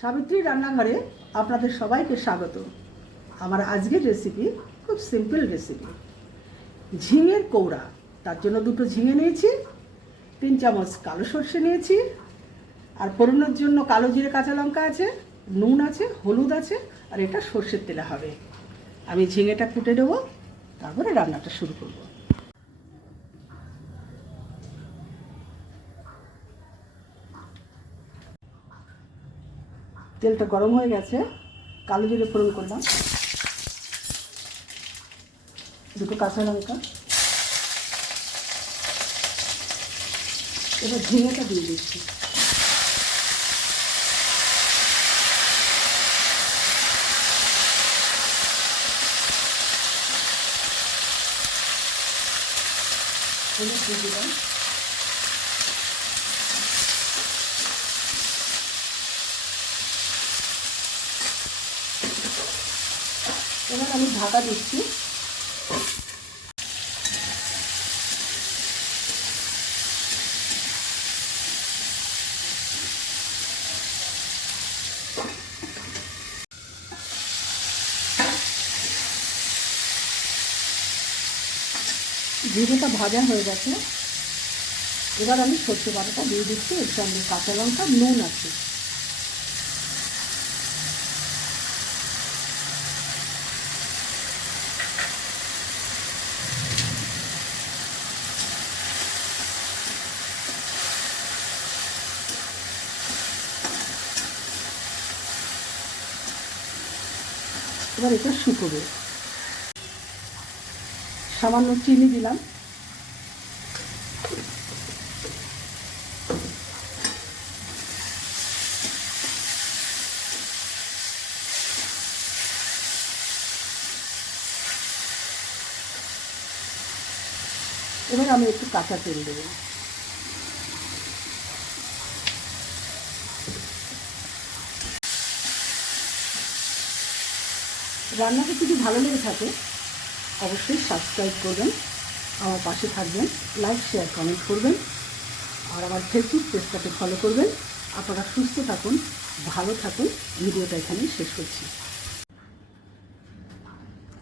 সাবিত্রী রান্নাঘরে আপনাদের সবাইকে স্বাগত। আমার আজকের রেসিপি খুব সিম্পল রেসিপি, ঝিঙের কৌড়া। তার জন্য দুটো ঝিঙে নিয়েছি, 3 চামচ কালো সর্ষে নিয়েছি, আর ফোড়নের জন্য কালো জিরে কাঁচা লঙ্কা আছে, নুন আছে, হলুদ আছে, আর এটা সর্ষের তেলে হবে। আমি ঝিঙেটা কুটে দেবো, তারপরে রান্নাটা শুরু করব। তেলটা গরম হয়ে গেছে, কালো জিরে ফোড়ন করলাম, দুটো কাঁচা লঙ্কা, এবার ঝিঙেটা দিয়ে দিচ্ছি। হলুদ দিয়ে দিলাম, এবার আমি ঢাকা দিচ্ছি। জিরেটা ভাজা হয়ে গেছে, এবার আমি সর্ষে বাটাটা দিয়ে দিচ্ছি। এর সঙ্গে কাঁচা লঙ্কা, নুন আছে। এবার এটা শুকোবে। সামান্য চিনি দিলাম, এবার আমি একটু কাঁচা তেল দেবো। রান্নাটা যদি ভালো লেগে থাকে অবশ্যই সাবস্ক্রাইব করবেন, আমার পাশে থাকবেন, লাইক শেয়ার কমেন্ট করবেন, আর আমার ফেসবুক পেজটাকে ফলো করবেন। আপনারা সুস্থ থাকুন, ভালো থাকুন। ভিডিওটা এখানেই শেষ করছি।